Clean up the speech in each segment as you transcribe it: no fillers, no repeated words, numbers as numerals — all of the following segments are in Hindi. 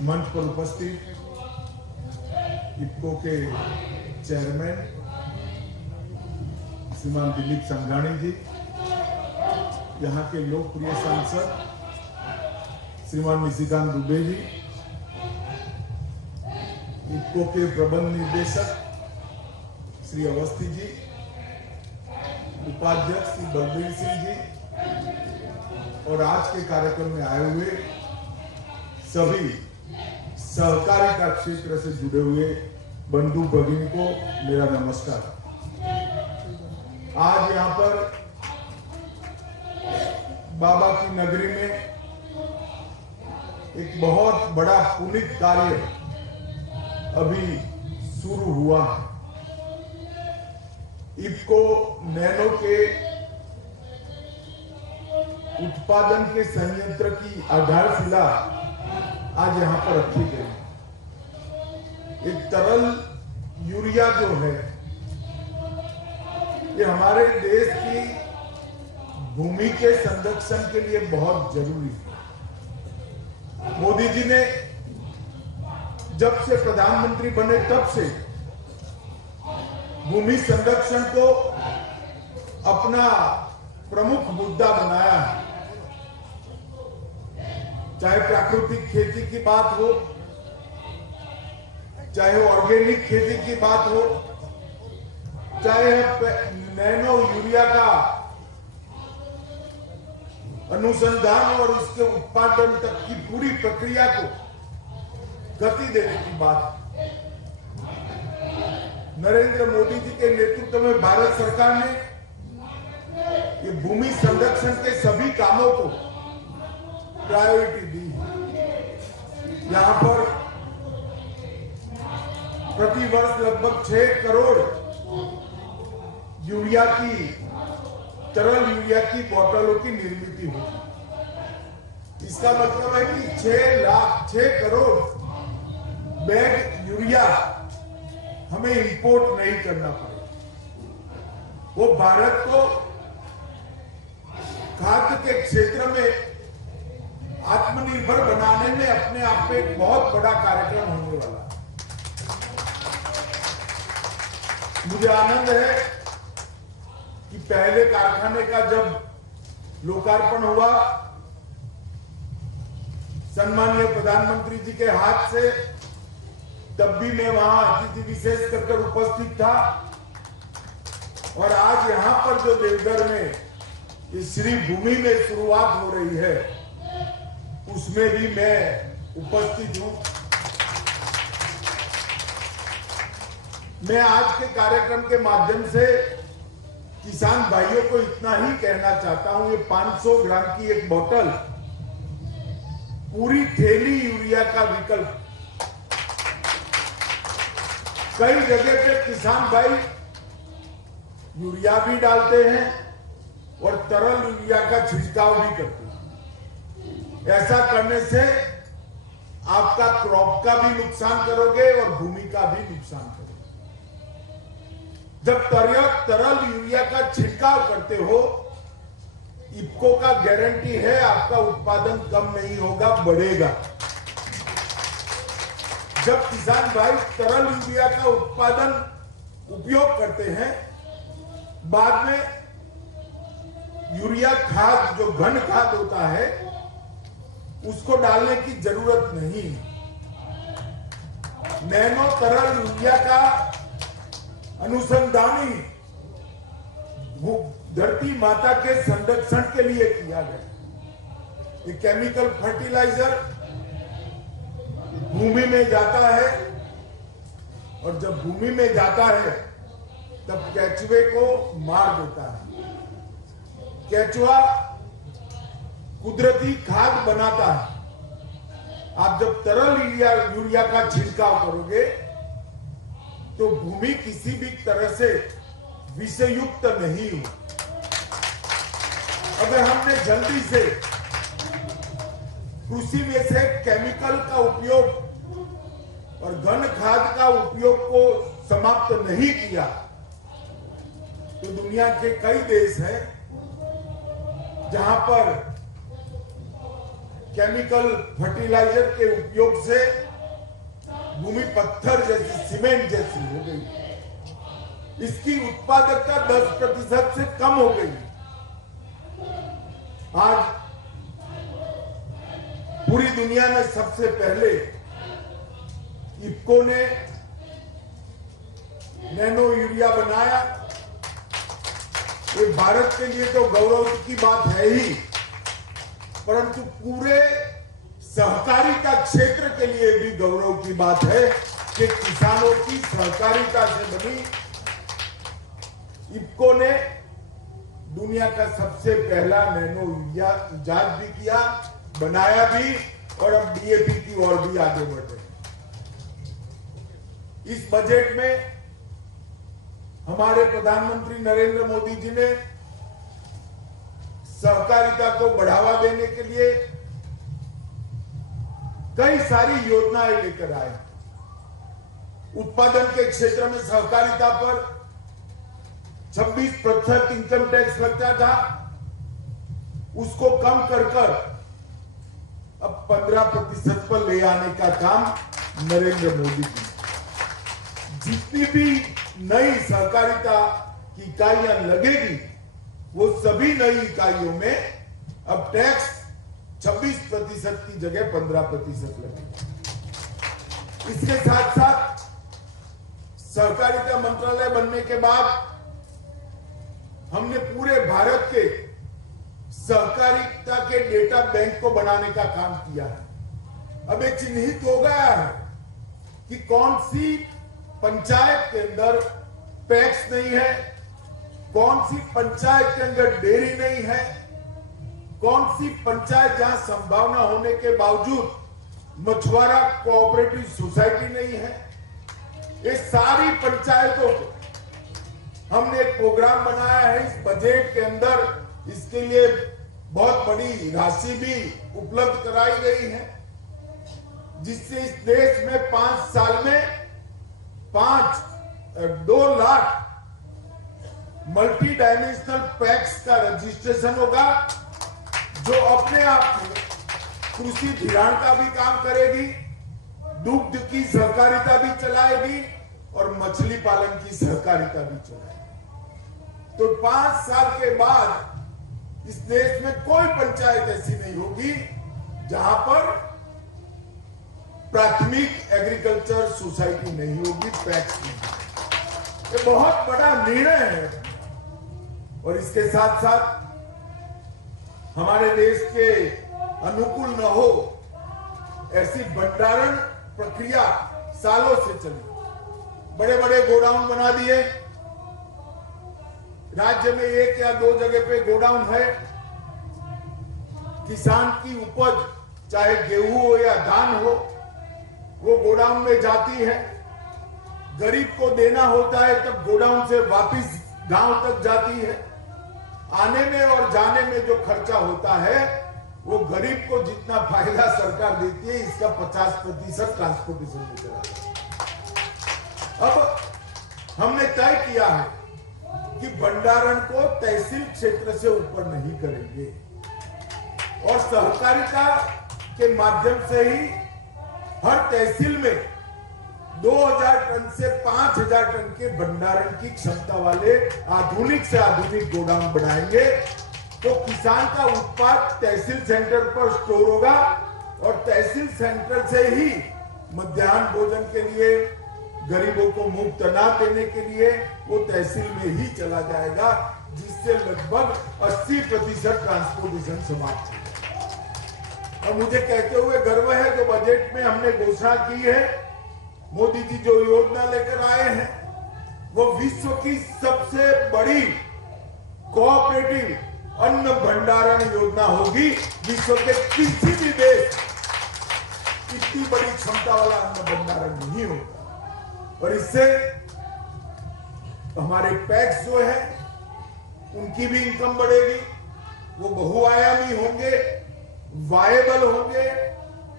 मंच पर उपस्थित इफ्को के चेयरमैन श्रीमान दिलीप संघानी जी, यहाँ के लोकप्रिय सांसद श्रीमान निशिकांत दुबे जी, इफ्को के प्रबंध निदेशक श्री अवस्थी जी, उपाध्यक्ष श्री बलबीर सिंह जी और आज के कार्यक्रम में आए हुए सभी सहकारिता क्षेत्र से जुड़े हुए बंधु भगिनी को मेरा नमस्कार। आज यहाँ पर बाबा की नगरी में एक बहुत बड़ा पुनीत कार्य अभी शुरू हुआ है। इफ्को नैनो के उत्पादन के संयंत्र की आधारशिला आज यहाँ पर रखी गई। एक तरल यूरिया जो है, ये हमारे देश की भूमि के संरक्षण के लिए बहुत जरूरी है। मोदी जी ने जब से प्रधानमंत्री बने तब से भूमि संरक्षण को अपना प्रमुख मुद्दा बनाया है। चाहे प्राकृतिक खेती की बात हो, चाहे ऑर्गेनिक खेती की बात हो, चाहे नैनो यूरिया का अनुसंधान और उसके उत्पादन तक की पूरी प्रक्रिया को गति देने की बात। नरेंद्र मोदी जी के नेतृत्व में भारत सरकार ने ये भूमि संरक्षण के सभी कामों को प्रायोरिटी दी। यहाँ पर प्रति वर्ष लगभग 6 करोड़ यूरिया की, तरल यूरिया की बोतलों की निर्मित होगी। इसका मतलब है कि 6 करोड़ बैग यूरिया हमें इंपोर्ट नहीं करना पड़ेगा। वो भारत को खाद्य के क्षेत्र में आत्मनिर्भर बनाने में अपने आप में एक बहुत बड़ा कार्यक्रम होने वाला है। मुझे आनंद है कि पहले कारखाने का जब लोकार्पण हुआ, सम्माननीय प्रधानमंत्री जी के हाथ से, तब भी मैं वहां अतिथि विशेष कर उपस्थित था। और आज यहां पर जो देवघर में ये श्री भूमि में शुरुआत हो रही है, उसमें भी मैं उपस्थित हूं। मैं आज के कार्यक्रम के माध्यम से किसान भाइयों को इतना ही कहना चाहता हूं, ये 500 ग्राम की एक बोतल पूरी थैली यूरिया का विकल्प। कई जगह पे किसान भाई यूरिया भी डालते हैं और तरल यूरिया का छिड़काव भी करते हैं। ऐसा करने से आपका क्रॉप का भी नुकसान करोगे और भूमि का भी नुकसान करोगे। जब तरल यूरिया का छिड़काव करते हो, इफ्को का गारंटी है आपका उत्पादन कम नहीं होगा, बढ़ेगा। जब किसान भाई तरल यूरिया का उत्पादन उपयोग करते हैं, बाद में यूरिया खाद जो घन खाद होता है उसको डालने की जरूरत नहीं। नैनो तरल यूरिया का अनुसंधान धरती माता के संरक्षण के लिए किया गया। ये केमिकल फर्टिलाइजर भूमि में जाता है और जब भूमि में जाता है तब केचुए को मार देता है। केचुआ कुदरती खाद बनाता है। आप जब तरल यूरिया का छिड़काव करोगे तो भूमि किसी भी तरह से विषयुक्त नहीं हो। अगर हमने जल्दी से कृषि में से केमिकल का उपयोग और घन खाद का उपयोग को समाप्त नहीं किया तो दुनिया के कई देश हैं जहां पर केमिकल फर्टिलाइजर के उपयोग से भूमि पत्थर जैसी, सीमेंट जैसी हो गई। इसकी उत्पादकता 10% से कम हो गई। आज पूरी दुनिया में सबसे पहले इफ्को ने नैनो यूरिया बनाया। ये भारत के लिए तो गौरव की बात है ही, परंतु पूरे सहकारिता क्षेत्र के लिए भी गौरव की बात है कि किसानों की सहकारिता से बनी इफ्को ने दुनिया का सबसे पहला नैनो यूरिया इजाद भी किया, बनाया भी, और अब डीएपी की ओर भी आगे बढ़ रहे हैं। इस बजट में हमारे प्रधानमंत्री नरेंद्र मोदी जी ने सहकारिता को बढ़ावा देने के लिए कई सारी योजनाएं लेकर आए। उत्पादन के क्षेत्र में सहकारिता पर 26% इनकम टैक्स लगता था, उसको कम कर अब 15% पर ले आने का काम नरेंद्र मोदी जी। जितनी भी नई सहकारिता की इकाइयां लगेगी, वो सभी नई इकाइयों में अब टैक्स 26% की जगह 15% लगेगा। इसके साथ साथ सहकारिता मंत्रालय बनने के बाद हमने पूरे भारत के सहकारिता के डेटा बैंक को बनाने का काम किया है। अब ये चिन्हित हो गया है कि कौन सी पंचायत के अंदर पैक्स नहीं है, कौन सी पंचायत के अंदर डेयरी नहीं है, कौन सी पंचायत जहां संभावना होने के बावजूद मछुआरा कोऑपरेटिव सोसाइटी नहीं है। ये सारी पंचायतों को हमने एक प्रोग्राम बनाया है इस बजट के अंदर। इसके लिए बहुत बड़ी राशि भी उपलब्ध कराई गई है, जिससे इस देश में 5 साल में 2 लाख मल्टी डायमेंशनल पैक्स का रजिस्ट्रेशन होगा, जो अपने आप में कृषि धिराण का भी काम करेगी, दुग्ध की सहकारिता भी चलाएगी और मछली पालन की सहकारिता भी चलाएगी। तो 5 साल के बाद इस देश में कोई पंचायत ऐसी नहीं होगी जहां पर प्राथमिक एग्रीकल्चर सोसाइटी नहीं होगी, पैक्स नहीं। ये बहुत बड़ा निर्णय है। और इसके साथ साथ हमारे देश के अनुकूल न हो ऐसी भंडारण प्रक्रिया सालों से चली। बड़े बड़े गोडाउन बना दिए। राज्य में 1 या 2 जगह पे गोडाउन है। किसान की उपज चाहे गेहूं हो या धान हो, वो गोडाउन में जाती है। गरीब को देना होता है तब गोडाउन से वापस गांव तक जाती है। आने में और जाने में जो खर्चा होता है वो गरीब को जितना फायदा सरकार देती है, इसका 50% ट्रांसपोर्टेशन में चला जाता है। अब हमने तय किया है कि भंडारण को तहसील क्षेत्र से ऊपर नहीं करेंगे और सहकारिता के माध्यम से ही हर तहसील में 2000 टन से 5000 टन के भंडारण की क्षमता वाले आधुनिक से आधुनिक गोदाम बनाएंगे। तो किसान का उत्पाद तहसील सेंटर पर स्टोर होगा और तहसील सेंटर से ही मध्याह्न भोजन के लिए, गरीबों को मुफ्त अनाज देने के लिए वो तहसील में ही चला जाएगा, जिससे लगभग 80% ट्रांसपोर्टेशन समाप्त है। और मुझे कहते हुए गर्व है जो बजट में हमने घोषणा की है, मोदी जी जो योजना लेकर आए हैं वो विश्व की सबसे बड़ी कोऑपरेटिव अन्न भंडारण योजना होगी। विश्व के किसी भी देश इतनी बड़ी क्षमता वाला अन्न भंडारण नहीं होगा। और इससे हमारे पैक्स जो है उनकी भी इनकम बढ़ेगी, वो बहुआयामी होंगे, वायबल होंगे,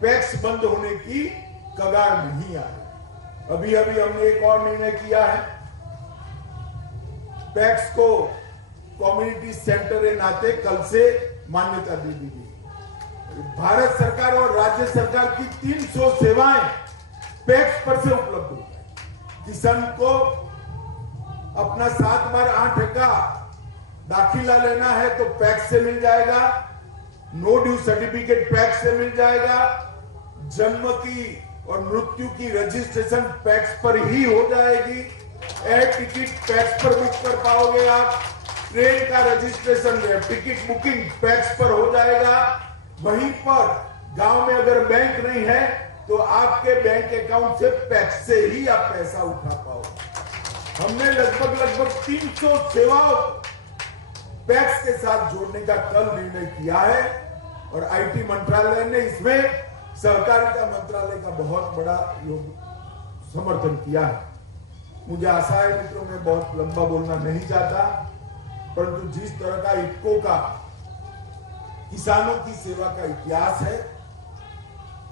पैक्स बंद होने की कगार नहीं आए। अभी हमने एक और निर्णय किया है, पैक्स को कम्युनिटी सेंटर के नाते कल से मान्यता दे दी गई। भारत सरकार और राज्य सरकार की 300 सेवाएं पैक्स पर से उपलब्ध हो गई। किसान को अपना 7 बार 8 का दाखिला लेना है तो पैक्स से मिल जाएगा, नो ड्यू सर्टिफिकेट पैक्स से मिल जाएगा, जन्म की और मृत्यु की रजिस्ट्रेशन पैक्स पर ही हो जाएगी, एयर टिकट पैक्स पर बुक कर पाओगे आप, ट्रेन का रजिस्ट्रेशन टिकट बुकिंग पैक्स पर हो जाएगा। वहीं पर गांव में अगर बैंक नहीं है तो आपके बैंक अकाउंट से पैक्स से ही आप पैसा उठा पाओगे। हमने लगभग 300 सेवाओं पैक्स के साथ जोड़ने का कल निर्णय किया है और आईटी मंत्रालय ने इसमें सहकारिता मंत्रालय का बहुत बड़ा समर्थन किया है। मुझे आशा है मित्रों, मैं बहुत लंबा बोलना नहीं चाहता, परंतु जिस तरह का इफ्को का किसानों की सेवा का इतिहास है,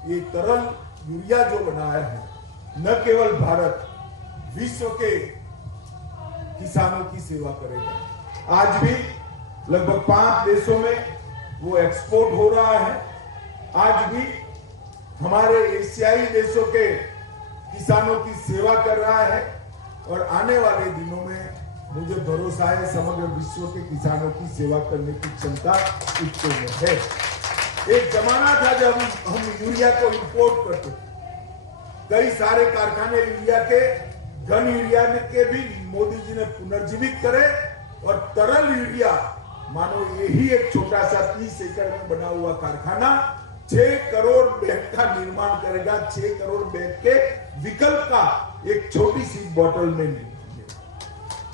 ये तरल यूरिया जो बनाया है, न केवल भारत विश्व के किसानों की सेवा करेगा। आज भी लगभग 5 देशों में वो एक्सपोर्ट हो रहा है। आज भी हमारे एशियाई देशों के किसानों की सेवा कर रहा है और आने वाले दिनों में मुझे भरोसा है समग्र विश्व के किसानों की सेवा करने की क्षमता इफ्को में है। एक जमाना था जब हम यूरिया को इंपोर्ट करते थे। कई सारे कारखाने यूरिया के, घन यूरिया के भी मोदी जी ने पुनर्जीवित करे और तरल यूरिया, मानो यही एक छोटा सा 30 एकड़ में बना हुआ कारखाना 6 करोड़ बैग का निर्माण करेगा। 6 करोड़ बैग के विकल्प का एक छोटी सी बोतल में नहीं।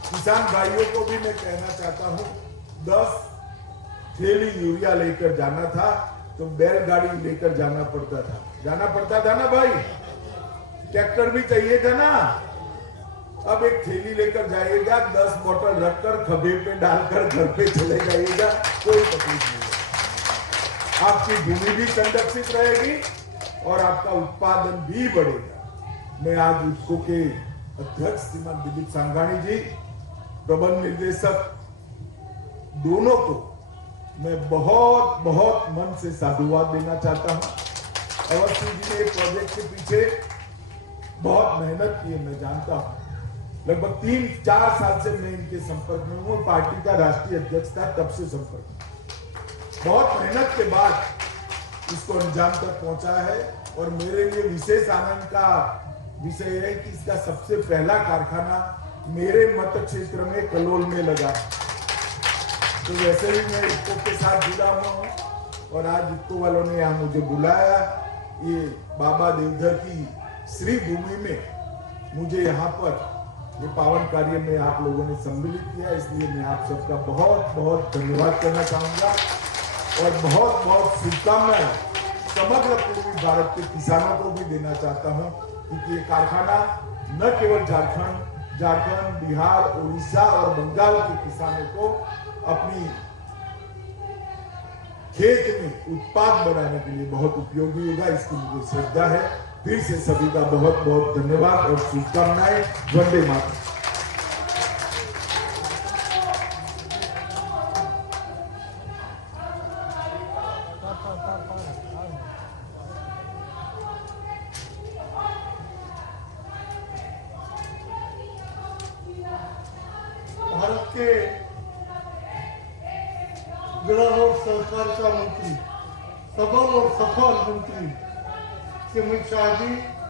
किसान भाइयों को भी मैं कहना चाहता हूं, 10 थैली यूरिया लेकर जाना था तो बैलगाड़ी लेकर जाना पड़ता था ना भाई, ट्रैक्टर भी चाहिए था ना। अब एक थैली लेकर जाइएगा, 10 बोतल रखकर खभे पे डालकर घर पे चले जाइएगा, कोई तकलीफ नहीं। आपकी भूमि भी संरक्षित रहेगी और आपका उत्पादन भी बढ़ेगा। मैं आज इफ्को के अध्यक्ष श्रीमान दिलीप सांघानी जी, प्रबंध निदेशक दोनों को मैं बहुत मन से साधुवाद देना चाहता हूं। अवस्थी जी ने प्रोजेक्ट के पीछे बहुत मेहनत की है, मैं जानता हूं। लगभग 3-4 साल से मैं इनके संपर्क में हूं। पार्टी का राष्ट्रीय अध्यक्ष था तब से संपर्क में। बहुत मेहनत के बाद इसको अंजाम तक पहुंचा है और मेरे लिए विशेष आनंद का विषय है कि इसका सबसे पहला कारखाना मेरे मत क्षेत्र में कलोल में लगा। तो वैसे भी मैं इफ्को के साथ जुड़ा हुआ हूँ और आज इफ्को वालों ने यहाँ मुझे बुलाया। ये बाबा देवधर की श्री भूमि में मुझे यहाँ पर ये पावन कार्य में आप लोगों ने सम्मिलित किया, इसलिए मैं आप सबका बहुत धन्यवाद करना चाहूंगा और बहुत शुभकामनाएं समग्र पूर्वी भारत के किसानों को भी देना चाहता हूं, क्योंकि ये कारखाना न केवल झारखंड, बिहार, उड़ीसा और बंगाल के किसानों को अपनी खेत में उत्पाद बनाने के लिए बहुत उपयोगी होगा, इसकी मुझे श्रद्धा है। फिर से सभी का बहुत धन्यवाद और शुभकामनाएं। वंदे मातरम। भारत के गृह और सहकारिता मंत्री, सबल और सफल मंत्री श्री अमित शाह जी